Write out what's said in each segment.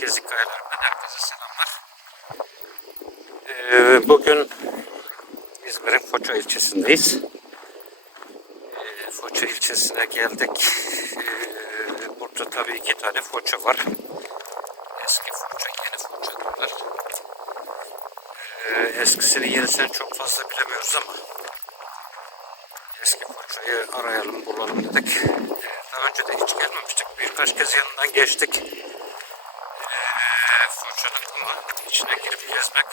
Gezik Kayaları'ndan herkese selamlar. Bugün İzmir'in Foça ilçesindeyiz. Foça ilçesine geldik. Burada tabii iki tane Foça var. Eski Foça, yeni Foça diyorlar. Eskisini yenisini çok fazla bilemiyoruz ama eski Foça'yı arayalım, bulalım dedik. Daha önce de hiç gelmemiştik. Birkaç kez yanından geçtik. Foça'nın ama içine girip gezmek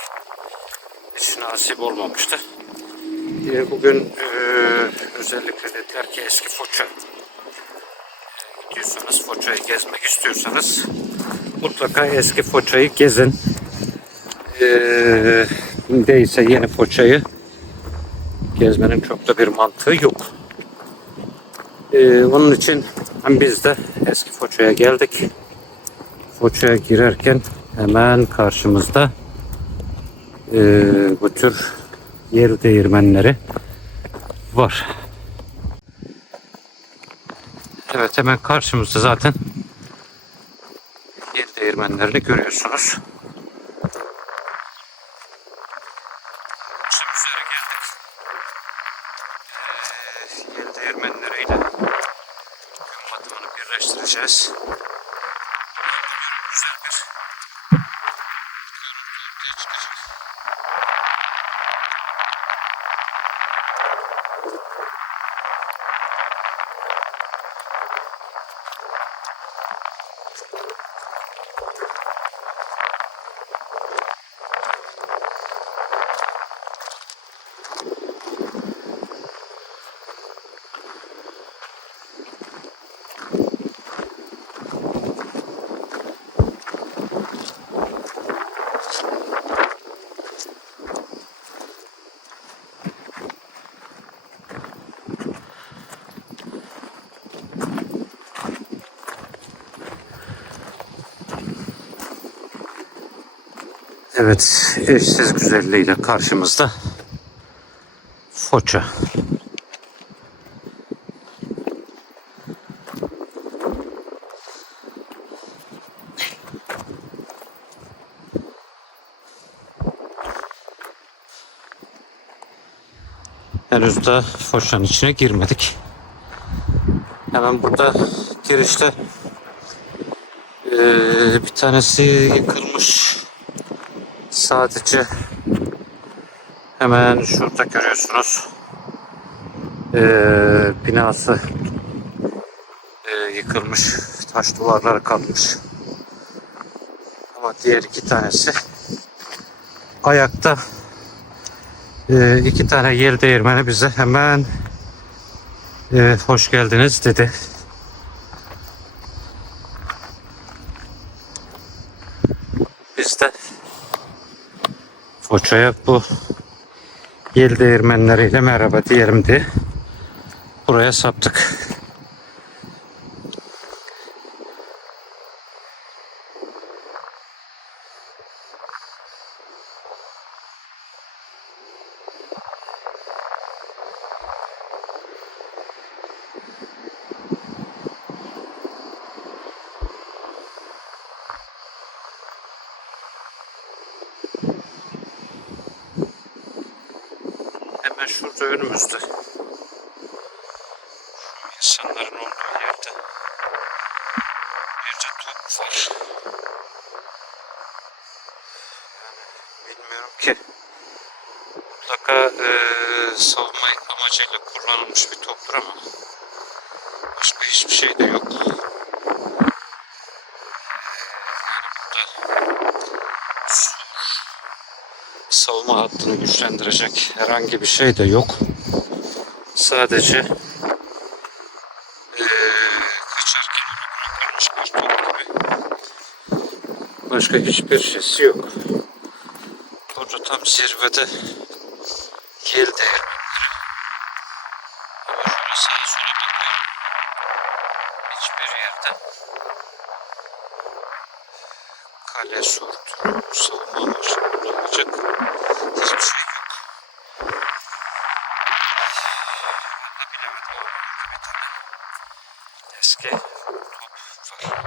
hiç nasip olmamıştı. Bugün özellikle dediler ki eski Foça gidiyorsanız, Foça'yı gezmek istiyorsanız mutlaka eski Foça'yı gezin. Değilse yeni Foça'yı gezmenin çok da bir mantığı yok. Onun için biz de eski Foça'ya geldik. Foça'ya girerken hemen karşımızda bu tür yer değirmenleri var. Evet, hemen karşımızda zaten yer değirmenlerini görüyorsunuz. Akşam üzere geldik. Yer değirmenleriyle gün batımını birleştireceğiz. Güzel bir görüntü çıkacak. Evet, eşsiz güzelliğiyle karşımızda Foça. Henüz de Foça'nın içine girmedik. Hemen burada girişte bir tanesi yıkılmış. Sadece hemen şurada görüyorsunuz. Binası yıkılmış. Taş duvarlar kalmış. Ama diğer iki tanesi ayakta. İki tane yer değirmeni bize hemen hoş geldiniz dedi. Biz de Foça'ya bu yel değirmenleriyle merhaba diyelim diye buraya saptık. Hemen şurada önümüzde insanların olduğu yerde bir de top var. Yani bilmiyorum ki, mutlaka savunma amacıyla kullanılmış bir toptur ama başka hiçbir şey de yok. Yani burada savunma hattını güçlendirecek herhangi bir şey de yok. Sadece kaçarken bırakılmış bir top gibi. Başka hiçbir şeysi yok. Burada tam zirvede yel değirmenleri. Ama şöyle sağa sola bakıyorum. Hiçbir yerde kale, surdur, savunma amaçlı kullanılacak hiçbir şey yok. Valla bilemedim ama bir tane eski top var.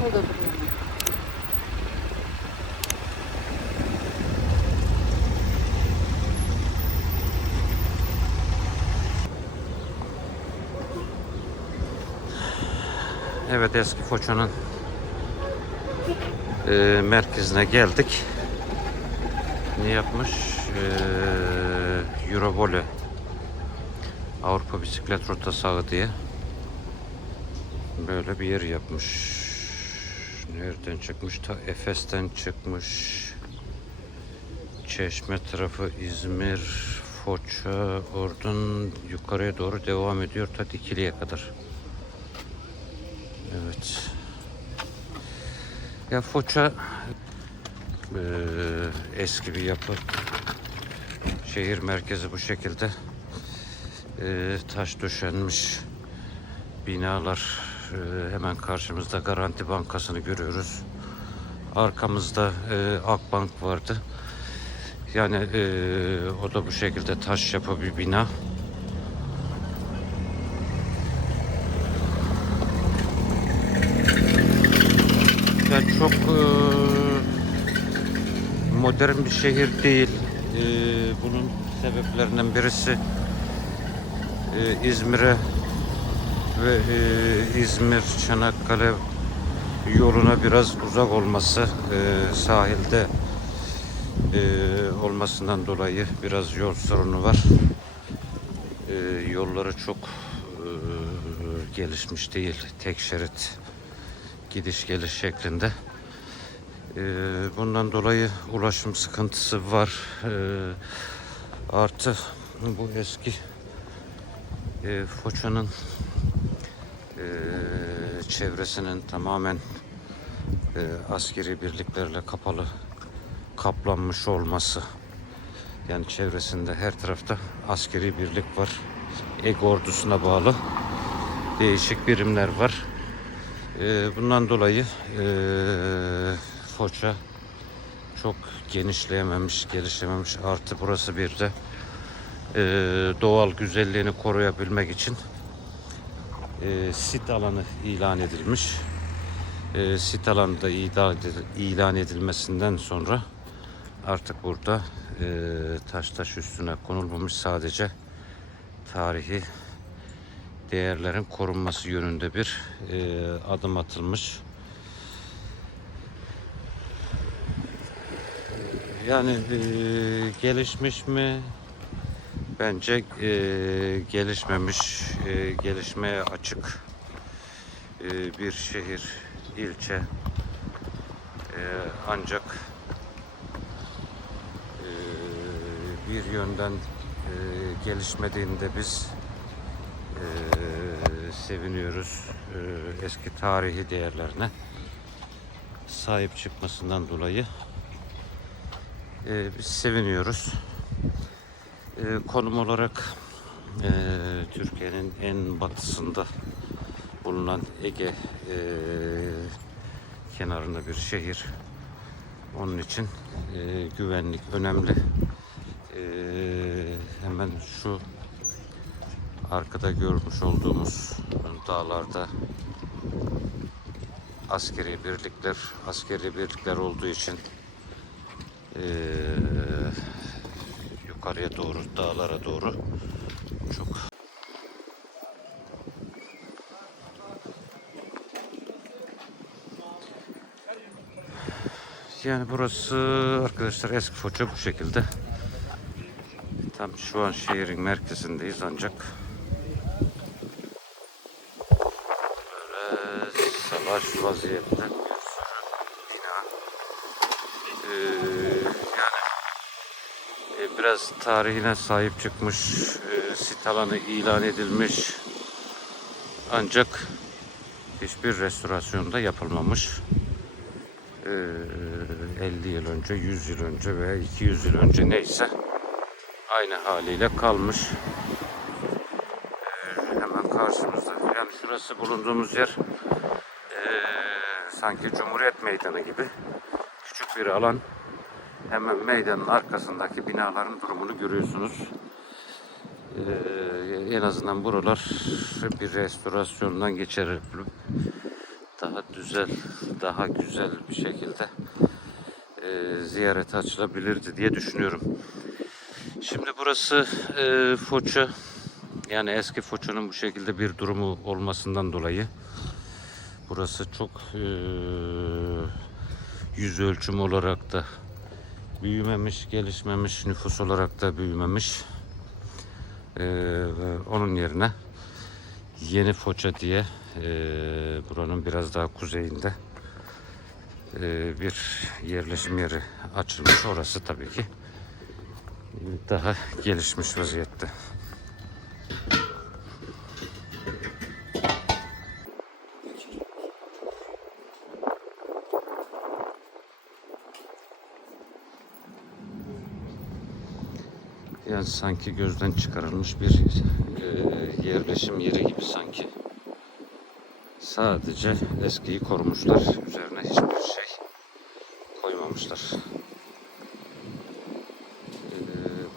O da buraya. Evet, eski Foça'nın merkezine geldik. Ne yapmış? Eurovole Avrupa Bisiklet Rotası Ağı diye böyle bir yer yapmış. Nereden çıkmış? Ta Efes'ten çıkmış. Çeşme tarafı, İzmir, Foça, oradan yukarıya doğru devam ediyor ta Dikili'ye kadar. Evet. Ya Foça eski bir yapı. Şehir merkezi bu şekilde. Taş döşenmiş binalar. Hemen karşımızda Garanti Bankası'nı görüyoruz. Arkamızda Akbank vardı. Yani o da bu şekilde taş yapı bir bina. Yani çok modern bir şehir değil. Bunun sebeplerinden birisi İzmir'e ve İzmir Çanakkale yoluna biraz uzak olması, sahilde olmasından dolayı biraz yol sorunu var. Yolları çok gelişmiş değil. Tek şerit gidiş geliş şeklinde. Bundan dolayı ulaşım sıkıntısı var. Artı bu eski Foça'nın çevresinin tamamen askeri birliklerle kaplanmış olması. Yani çevresinde her tarafta askeri birlik var. Ege ordusuna bağlı değişik birimler var. Bundan dolayı Foça çok genişleyememiş, gelişememiş. Artı burası bir de doğal güzelliğini koruyabilmek için sit alanı ilan edilmiş. Sit alanı da ilan edilmesinden sonra artık burada taş üstüne konulmamış, sadece tarihi değerlerin korunması yönünde bir adım atılmış. Yani gelişmiş mi? Bence gelişmemiş, gelişmeye açık bir şehir, ilçe. Ancak bir yönden gelişmediğinde biz seviniyoruz. Eski tarihi değerlerine sahip çıkmasından dolayı biz seviniyoruz. Konum olarak Türkiye'nin en batısında bulunan Ege kenarında bir şehir. Onun için güvenlik önemli. Hemen şu arkada görmüş olduğumuz dağlarda askeri birlikler olduğu için yukarıya doğru, dağlara doğru çok yani burası arkadaşlar eski Foça bu şekilde. Tam şu an şehrin merkezindeyiz ancak böyle salaş vaziyette bir sürü bina. Yani biraz tarihine sahip çıkmış, sit alanı ilan edilmiş ancak hiçbir restorasyonda yapılmamış. 50 yıl önce, 100 yıl önce veya 200 yıl önce neyse aynı haliyle kalmış. Hemen karşımızda. Yani şurası bulunduğumuz yer sanki Cumhuriyet Meydanı gibi küçük bir alan. Hemen meydanın arkasındaki binaların durumunu görüyorsunuz. En azından buralar bir restorasyondan geçirilip daha düzel, daha güzel bir şekilde ziyarete açılabilirdi diye düşünüyorum. Şimdi burası Foça, yani eski Foça'nın bu şekilde bir durumu olmasından dolayı burası çok yüz ölçümü olarak da büyümemiş, gelişmemiş, nüfus olarak da büyümemiş. Onun yerine Yeni Foça diye buranın biraz daha kuzeyinde bir yerleşim yeri açılmış. Orası tabii ki daha gelişmiş vaziyette. Yani sanki gözden çıkarılmış bir yerleşim yeri gibi sanki. Sadece eskiyi korumuşlar. Üzerine hiçbir şey koymamışlar.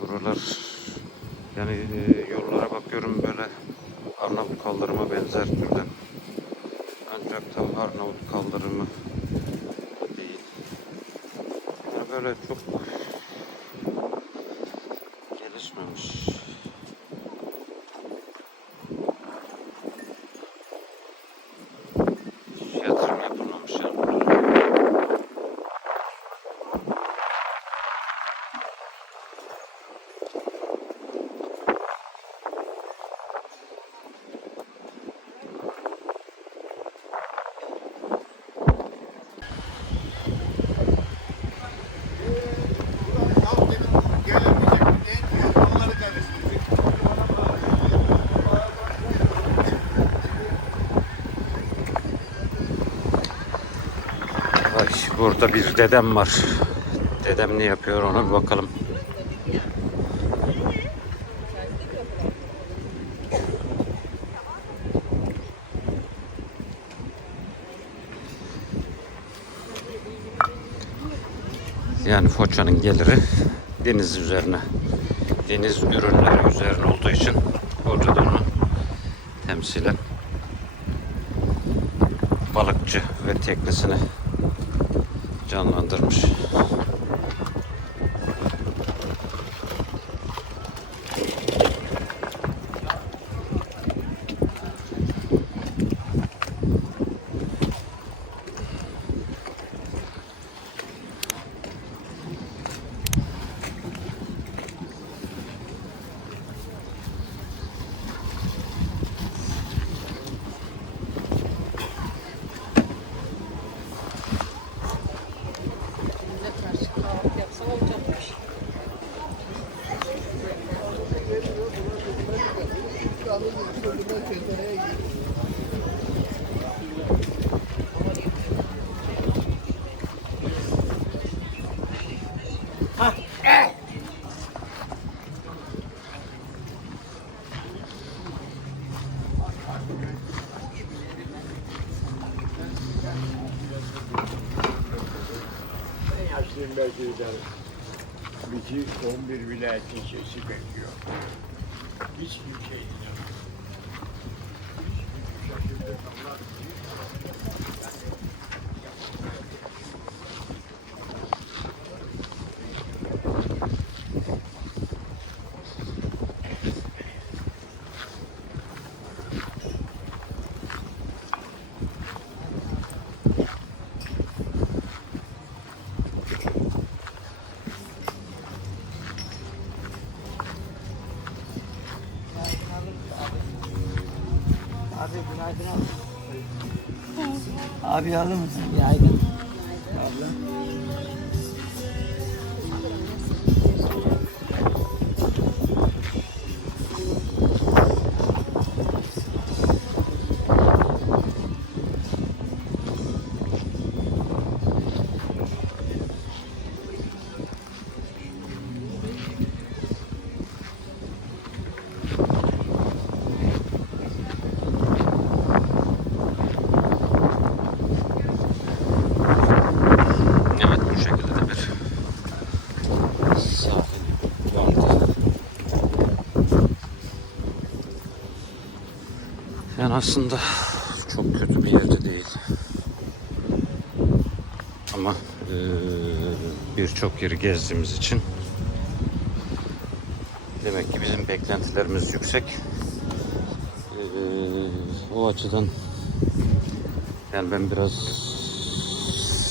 Buralar, yani yollara bakıyorum, böyle Arnavut kaldırıma benzer türden. Ancak tam Arnavut kaldırımı değil. Yani böyle çok gelişmemiş. Yatırım yapılmamış yani buralara. Ay, burada bir dedem var. Dedem ne yapıyor, ona bir bakalım. Yani Foça'nın geliri deniz üzerine, deniz ürünleri üzerine olduğu için orada da onu temsilen balıkçı ve teknesini canlandırmış. Bizi 11 vilayetin sesi bekliyor. Hiçbir şey yok. Şaşırdık Allah Abi günaydın abi. Abi alır mısın? Yaygın. Abla. Evet, bu şekilde de bir sahil vardı. Yani aslında çok kötü bir yerde değil. ama birçok yeri gezdiğimiz için demek ki bizim beklentilerimiz yüksek. O açıdan yani ben biraz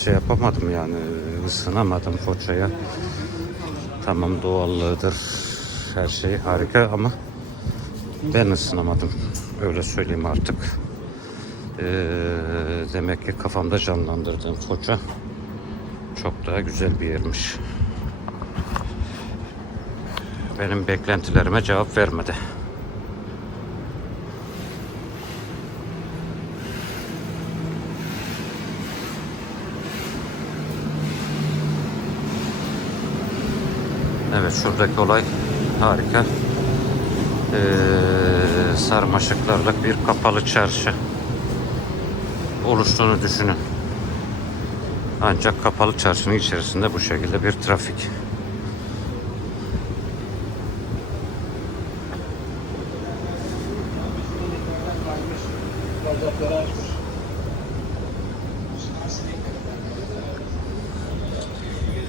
şey yapamadım, yani ısınamadım Foça'ya. Tamam, doğallığıdır, her şey harika ama ben ısınamadım, öyle söyleyeyim artık. Demek ki kafamda canlandırdığım Foça çok daha güzel bir yermiş. Benim beklentilerime cevap vermedi. Evet, şuradaki olay harika. Sarmaşıklarla bir kapalı çarşı oluştuğunu düşünün. Ancak kapalı çarşının içerisinde bu şekilde bir trafik.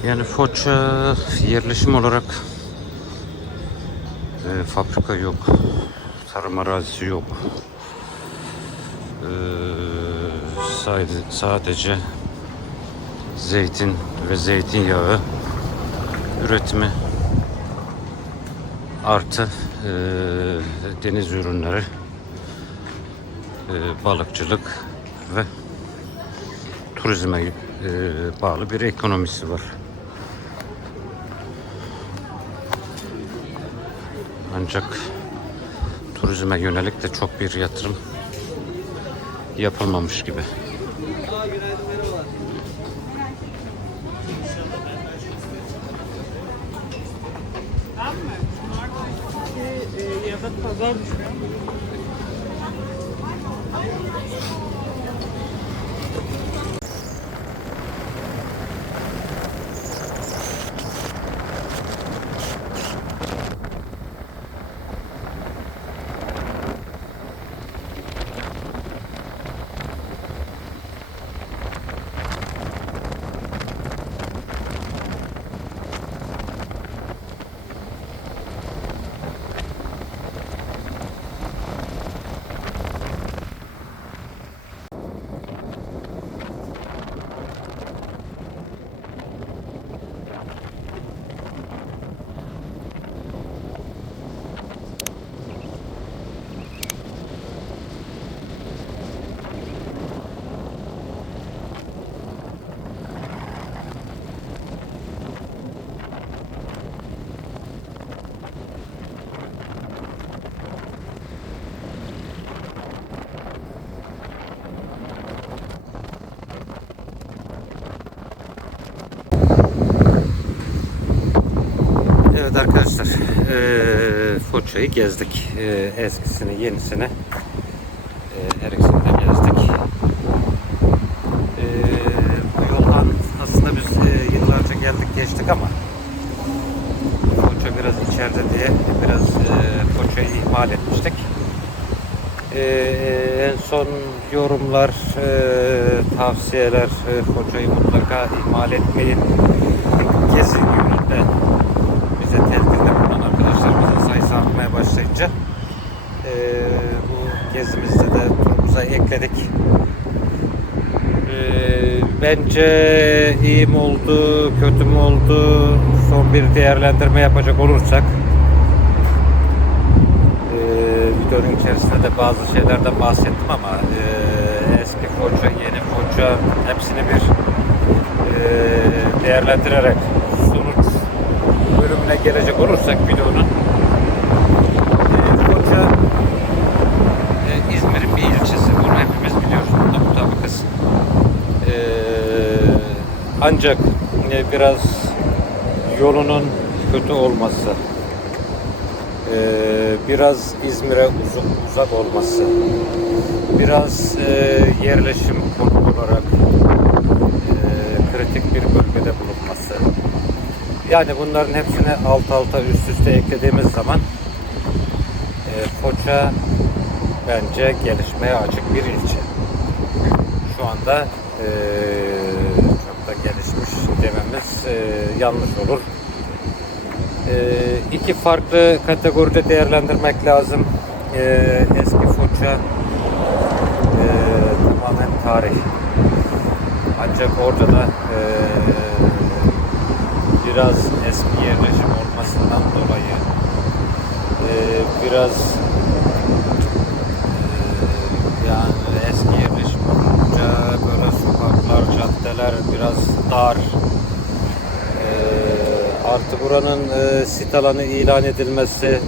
Yani Foça yerleşim olarak fabrika yok, tarım arazisi yok. Sadece zeytin ve zeytinyağı üretimi artı deniz ürünleri, balıkçılık ve turizme bağlı bir ekonomisi var. Ancak turizme yönelik de çok bir yatırım yapılmamış gibi. Ya da pazar düşmüyor. Evet arkadaşlar, Foça'yı gezdik. Eskisini, yenisini, her ikisini de gezdik. Bu yoldan aslında biz yıllarca geldik geçtik ama Foça biraz içeride diye biraz Foça'yı ihmal etmiştik. En son yorumlar, tavsiyeler, Foça'yı mutlaka ihmal etmeyin, gezin yönünde bize telkinde bulunan arkadaşlarımızın sayısı artmaya başlayınca bu gezimizde de turumuza ekledik. Bence iyi mi oldu, kötü mü oldu, son bir değerlendirme yapacak olursak videonun içerisinde de bazı şeylerden bahsettim ama eski Foça, yeni Foça hepsini bir değerlendirerek sonuç bölümüne gelecek olursak videonun, Foça İzmir'in bir ilçesi. Bunu hepimiz biliyoruz. Bunda mutabıkız. Ancak biraz yolunun kötü olması, biraz İzmir'e uzak olması, biraz yerleşim konum olarak kritik bir bölgede bulunması. Yani bunların hepsini alt alta üst üste eklediğimiz zaman Foça bence gelişmeye açık bir ilçe. Şu anda çok da gelişmiş dememiz yanlış olur. İki farklı kategoride değerlendirmek lazım. Eski Foça tamamen tarih. Ancak orada da biraz eski yerleşim olmasından dolayı biraz yani eski yerleşim olunca böyle sokaklar, caddeler biraz dar. Artı buranın sit alanı ilan edilmesi,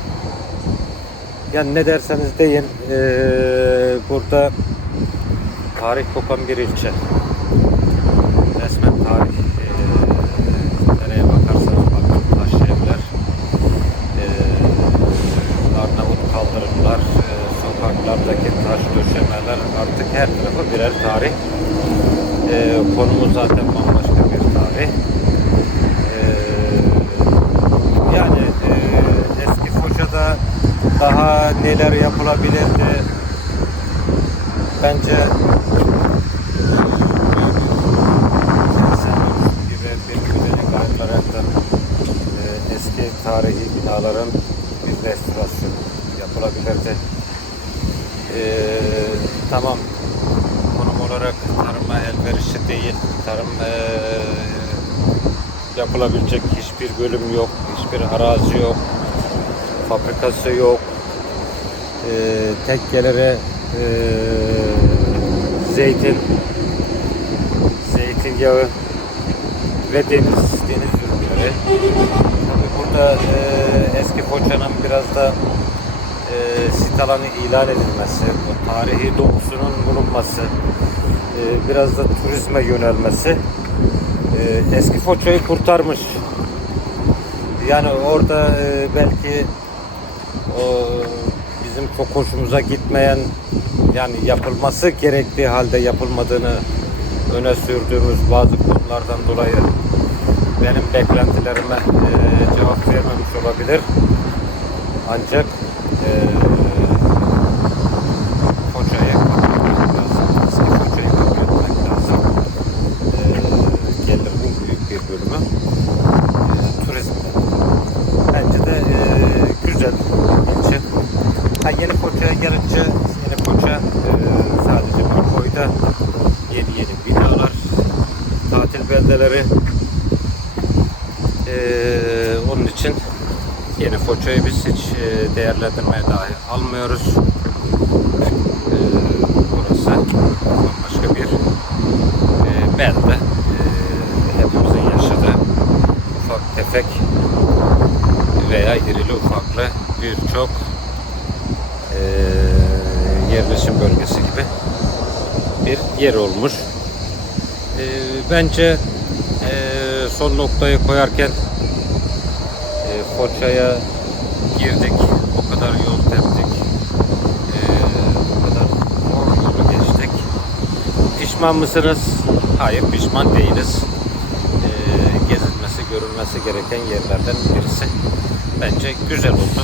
yani ne derseniz deyin, burada tarih kokan bir ilçe. Resmen tarih. Nereye bakarsanız bakın, taş evler, Arnavut kaldırımlar, sokaklardaki taş döşemeler, artık her tarafı birer tarih. Konumu zaten bambaşka bir tarih. Yani eski Foça'da daha neler yapılabilirdi? Bence bir güvenlik ayrılarak da eski tarihi binaların bir restorasyon yapılabilirdi. Tamam, konum olarak tarıma elverişli değil. Tarım yapılabilecek hiçbir bölüm yok, hiçbir arazi yok, fabrikası yok. Tek geliri zeytinyağı ve deniz ürünleri. Tabii burada eski Foça'nın biraz da sit alanı ilan edilmesi, o tarihi dokusunun bulunması, biraz da turizme yönelmesi eski Foça'yı kurtarmış. Yani orada belki o bizim çok hoşumuza gitmeyen, yani yapılması gerektiği halde yapılmadığını öne sürdüğümüz bazı konulardan dolayı benim beklentilerime cevap vermemiş olabilir. Ancak Foça'yı kabul etmek lazım. Eski Foça'yı kabul etmek lazım. Gelirinin büyük bir bölümü turizmden. Bence de güzel ilçe. Yeni Foça'ya gelince, Yeni Foça sadece bir koyda yeni binalar, tatil beldeleri. Onun için Yeni Foça'yı biz hiç değerlendirmeye dahi almıyoruz. Burası bambaşka bir belde. Hepimizin yaşadığı ufak tefek veya irili ufaklı birçok yerleşim bölgesi gibi bir yer olmuş. Bence son noktayı koyarken Foça'ya girdik, o kadar yol teptik, o kadar zor yolu geçtik. Pişman mısınız? Hayır, pişman değiliz. Gezilmesi, görülmesi gereken yerlerden birisi. Bence güzel oldu.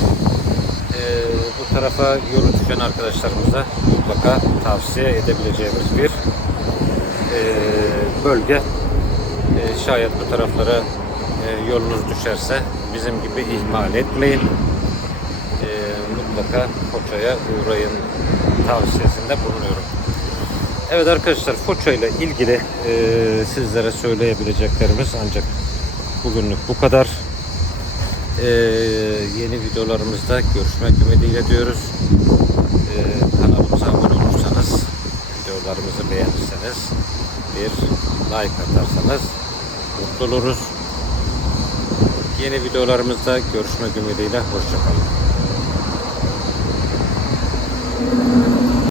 Bu tarafa yolu düşen arkadaşlarımıza mutlaka tavsiye edebileceğimiz bir bölge. Şayet bu taraflara yolunuz düşerse bizim gibi ihmal etmeyin. Mutlaka Foça'ya uğrayın tavsiyesinde bulunuyorum. Evet arkadaşlar, Foça ile ilgili sizlere söyleyebileceklerimiz ancak bugünlük bu kadar. Yeni videolarımızda görüşmek ümidiyle diyoruz. Kanalımıza abone olursanız, videolarımızı beğenirseniz, bir like atarsanız mutlu oluruz. Yeni videolarımızda görüşmek ümidiyle hoşça kalın.